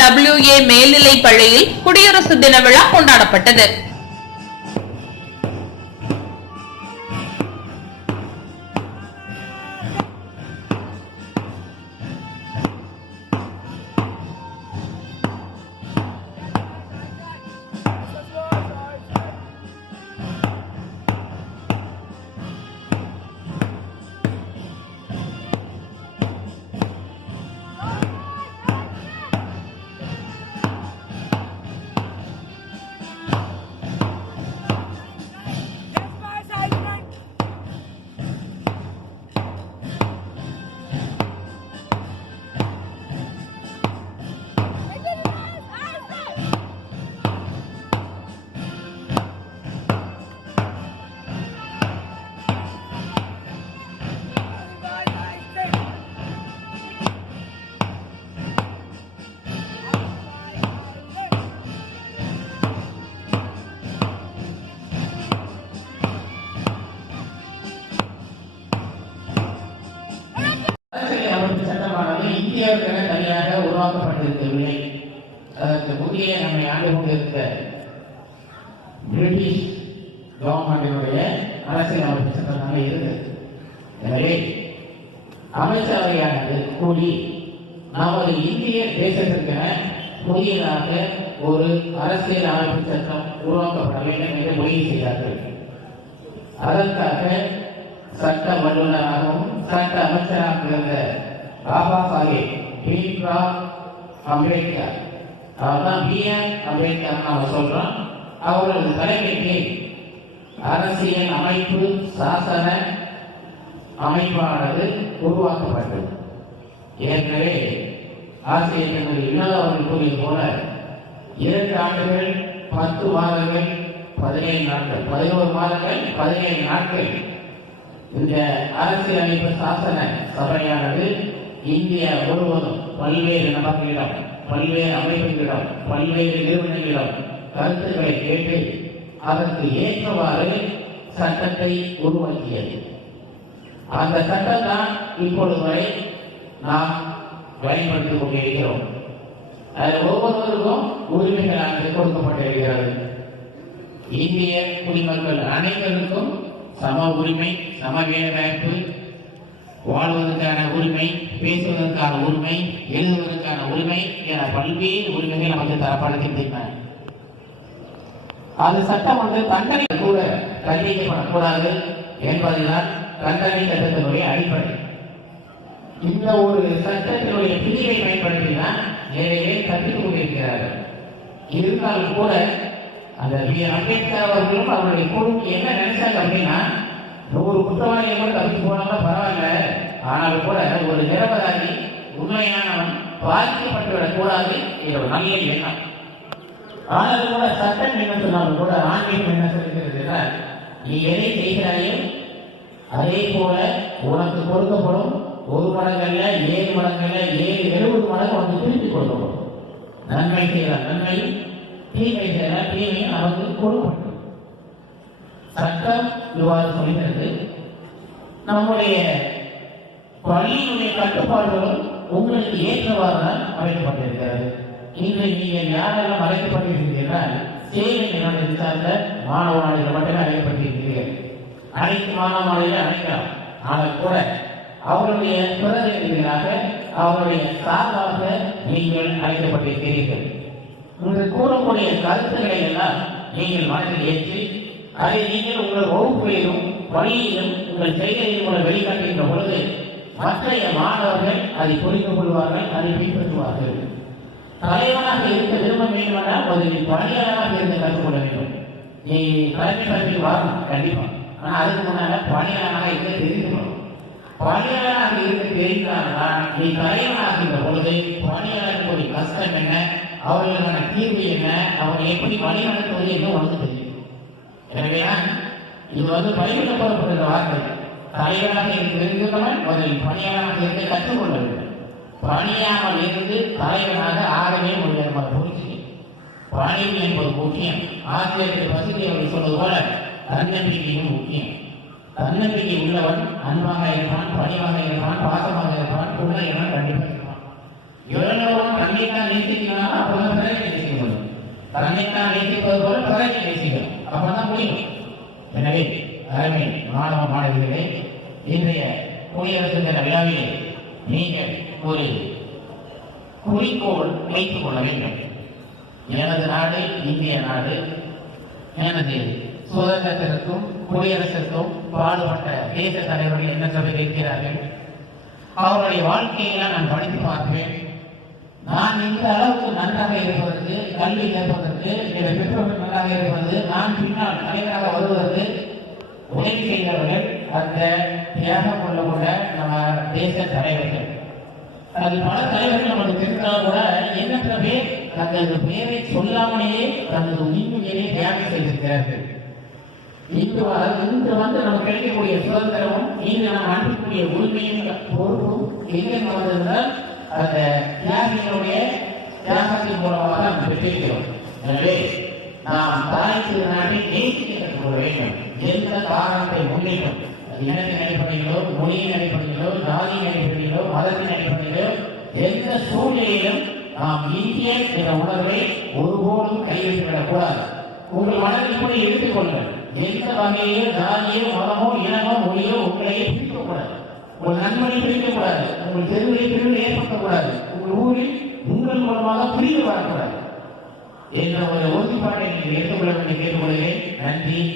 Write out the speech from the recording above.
W A மேல்நிலை பள்ளியில் குடியரசு தின விழா கொண்டாடப்பட்டது. சட்டமானது இந்தியாவுக்கென தனியாக உருவாக்கப்பட்டிருக்கவில்லை அதற்கு புதிய நம்மை ஆண்டு கொண்டிருந்த பிரிட்டிஷ் கவர்மெண்டினுடைய அரசியல் அமைப்பு சட்டமாக இருந்தது. எனவே அமைச்சரவையானது கூடி நமது இந்திய தேசத்திற்கென புதியதாக ஒரு அரசியல் அமைப்பு சட்டம் உருவாக்கப்பட வேண்டும் என்று முடிவு செய்தார்கள். அதற்காக சட்ட வல்லுநராகவும் சட்ட அமைச்சராக இருந்த பாபா சாஹேப் பீம்ராவ் அம்பேத்கர். அவர்தான் பி எம் அம்பேத்கர் நாம சொல்றோம். அவரது அரசியல் அமைப்பு சாசன அமைப்பானது உருவாக்கப்பட்டது. ஏற்கனவே ஆசிரியர் வினோத அவர்கள் கூறியது போல இரண்டு ஆண்டுகள் பத்து மாதங்கள் பதினேழு நாட்கள் பதினோரு மாதங்கள் பதினேழு நாட்கள். இந்த அரசியலமைப்பு சாசன சபையானது இந்தியா முழுவதும் பல்வேறு நபர்களிடம் பல்வேறு அமைப்புகளிடம் பல்வேறு நிறுவனங்களிடம் கருத்துக்களை கேட்டு அதற்கு ஏற்றவாறு சட்டத்தை உருவாக்கியது. அந்த சட்டம் தான் இப்பொழுது வரை நாம் பயன்படுத்திக் கொண்டிருக்கிறோம். அதில் ஒவ்வொருவருக்கும் உரிமைகளானது கொடுக்கப்பட்டிருக்கிறது. இந்திய குடிமக்கள் அனைவருக்கும் சம உரிமை சம வேலைவாய்ப்பு வாழ்வதற்கான உரிமை பேசுவதற்கான உரிமை எழுதுவதற்கான உரிமை என பல்வேறு உரிமைகள் நமக்கு தரப்படுகின்றன. அது சட்டம் வந்து தண்டனை கூட தண்டிக்கப்படக்கூடாது என்பதுதான் தண்டனை சட்டத்தினுடைய அடிப்படை. இந்த ஒரு சட்டத்தினுடைய பிரிவை பயன்படுத்தினால் நிறைய பேர் தப்பித்துக் கொண்டிருக்கிறார்கள். இருந்தாலும் கூட அந்த பி ஆர். அம்பேத்கர் அவர்களும் அவருடைய குழு என்ன நினைச்சாங்க அப்படின்னா நூறு குற்றவாளிகள் கூட தப்பிச்சு போனாலும் ஆனால் கூட ஒரு நிரபராதி உண்மையானவன் பாதிக்கப்பட்டுவிடக் கூடாது என்ற ஒரு நல்ல எண்ணம் ஆனால் கூட சட்டம் என்ன சொன்னாலும் கூட ஆன்மீகம் என்ன சொல்கிறது என்றால், நீ எதை செய்கிறாயோ அதே போல உனக்கு கொடுக்கப்படும் ஒரு மடங்கல்ல ஏழு மடங்கல்ல ஏழு எழுபது மடங்கு உனக்கு திருப்பி கொடுக்கப்படும். நன்மை செய்தால் நன்மை தீமை செய்தால் தீமை அவனுக்கு கொடுக்கப்படும். சட்டம் இவ்வாறு சொல்கிறது. நம்முடைய பள்ளியினுடைய கட்டுப்பாடுகளும் உங்களுக்கு ஏற்றவாறு தான் அமைக்கப்பட்டிருக்கிறது இன்று நீங்கள் யாரெல்லாம் அழைக்கப்பட்டிருக்கிறீர்கள் சேவை நிறுவனத்தை சார்ந்த மாணவ நாடுகள் மட்டுமே அழைக்கப்பட்டிருக்கிறீர்கள். அனைத்து மாணவ நாடுகளும் அழைக்கலாம். ஆனால் கூட அவருடைய பிரதிநிதிகளாக அவருடைய சார்பாக நீங்கள் அழைக்கப்பட்டிருக்கிறீர்கள். இன்று கூறக்கூடிய கருத்துக்களை எல்லாம் நீங்கள் மனதில் ஏற்றி அதை நீங்கள் உங்கள் வகுப்புகளிலும் பணியிலும் உங்கள் செயலிலும் மூலம் வெளிக்காட்டுகின்ற பொழுது மற்றைய மாணவர்கள் அதை புரிந்து கொள்வார்கள் அதை பின்பற்றுவார்கள். தலைவனாக இருக்க விரும்ப வேண்டுமென்றால் முதலில் பணியாளராக இருந்து கற்றுக்கொள்ள வேண்டும். நீ தலைமை பதவி வரணும் கண்டிப்பா. ஆனா அதுக்கு முன்னால பணியாளராக இருக்க தெரிந்துக்கணும். பணியாளராக இருந்து தெரிந்தால்தான் நீ தலைவனாக இருந்த பொழுது பணியாளர்களுடைய கஷ்டம் என்ன அவர்களுக்கான தீர்வு என்ன அவர்கள் எப்படி வழிநடத்துவது என்று உனக்கு தெரியும். எனவே இது வந்து பயிரிடப்படப்படுகிற வார்த்தை தலைவராக இருந்திருந்தவன் முதலில் பணியாளராக இருந்து கற்றுக்கொள்ள வேண்டும். பணியாமல் இருந்து தலைவனாக ஆகவே முடியாது. புரிஞ்சு பணிவு என்பது முக்கியம். ஆசிரியர்கள் வசதி அவர்கள் சொன்னது போல தன்னம்பிக்கையும் முக்கியம். தன்னம்பிக்கை உள்ளவன் அன்பாக இருப்பான் பணிவாக இருப்பான் பாசமாக இருப்பான் கூட இருப்பான் கண்டிப்பாக இருப்பான். எவ்வளவு தன்னைத்தான் நேசிக்கிறான் அப்பதான் பிறகு நேசிக்கணும் தன்னைத்தான் நேசிப்பது போல பிறகு நேசிக்கிறோம் அப்பதான் முடியும் எனவே தலைமை மாணவ மாணவிகளே இன்றைய குடியரசு தின விழாவிலே நீங்கள் ஒரு குறிக்கோள் வைத்துக் கொள்ள வேண்டும். எனது நாடு இந்திய நாடு. எனது சுதந்திரத்திற்கும் குடியரசிற்கும் பாடுபட்ட தேச தலைவர்கள் என்ன சொல்ல இருக்கிறார்கள் அவருடைய வாழ்க்கையெல்லாம் நான் படித்து பார்ப்பேன். நான் இந்த அளவுக்கு நன்றாக இருப்பதற்கு கல்வி கேட்பதற்கு என்னுடைய பெற்றோர்கள் நன்றாக இருப்பது நான் பின்னால் தலைவராக வருவதற்கு உதவி செய்தவர்கள் அந்த தியாகம் கொள்ள கூட நம்ம தேச தலைவர்கள். அது பல தலைவர்கள் நமக்கு தெரிந்தால் கூட எண்ணற்ற பேர் தங்களது பெயரை சொல்லாமலேயே தங்களது உயிர்மையை தியாகம் செய்திருக்கிறார்கள். இன்று இன்று வந்து நமக்கு கிடைக்கக்கூடிய சுதந்திரமும் இன்று நாம் அனுப்பக்கூடிய உரிமையும் பொறுப்பும் எங்கே வந்திருந்தால் அந்த தியாகிகளுடைய தியாகத்தின் மூலமாக நாம் பெற்றிருக்கிறோம். எனவே நாம் தாய் திருநாட்டை நேசிக்க கற்றுக்கொள்ள வேண்டும். எந்த காரணத்தை முன்னிட்டும் இனத்தின் அடிப்படையிலோ மொழியின் அடிப்படையிலோ ஜாதியின் அடிப்படையிலோ மதத்தின் அடிப்படையிலோ எந்த சூழ்நிலையிலும் நாம் இந்தியன் என்ற உணர்வை ஒருபோதும் கைவிட்டுவிடக் கூடாது உங்கள் மனதில் கூட எடுத்துக் கொள்ளுங்கள். எந்த வகையிலோ ஜாதியோ மதமோ இனமோ மொழியோ உங்களையே பிரிக்கக்கூடாது. உங்கள் நண்பனை பிரிக்கக்கூடாது. உங்கள் தெருவிலே பிரிவு ஏற்படுத்தக்கூடாது. உங்கள் ஊரில் உங்கள் மூலமாக பிரிவு வரக்கூடாது. என்ற ஒரு உறுதிப்பாட்டை நீங்கள் எடுத்துக்கொள்ள வேண்டிய கேட்டுக்கொள்கிறேன் நன்றி.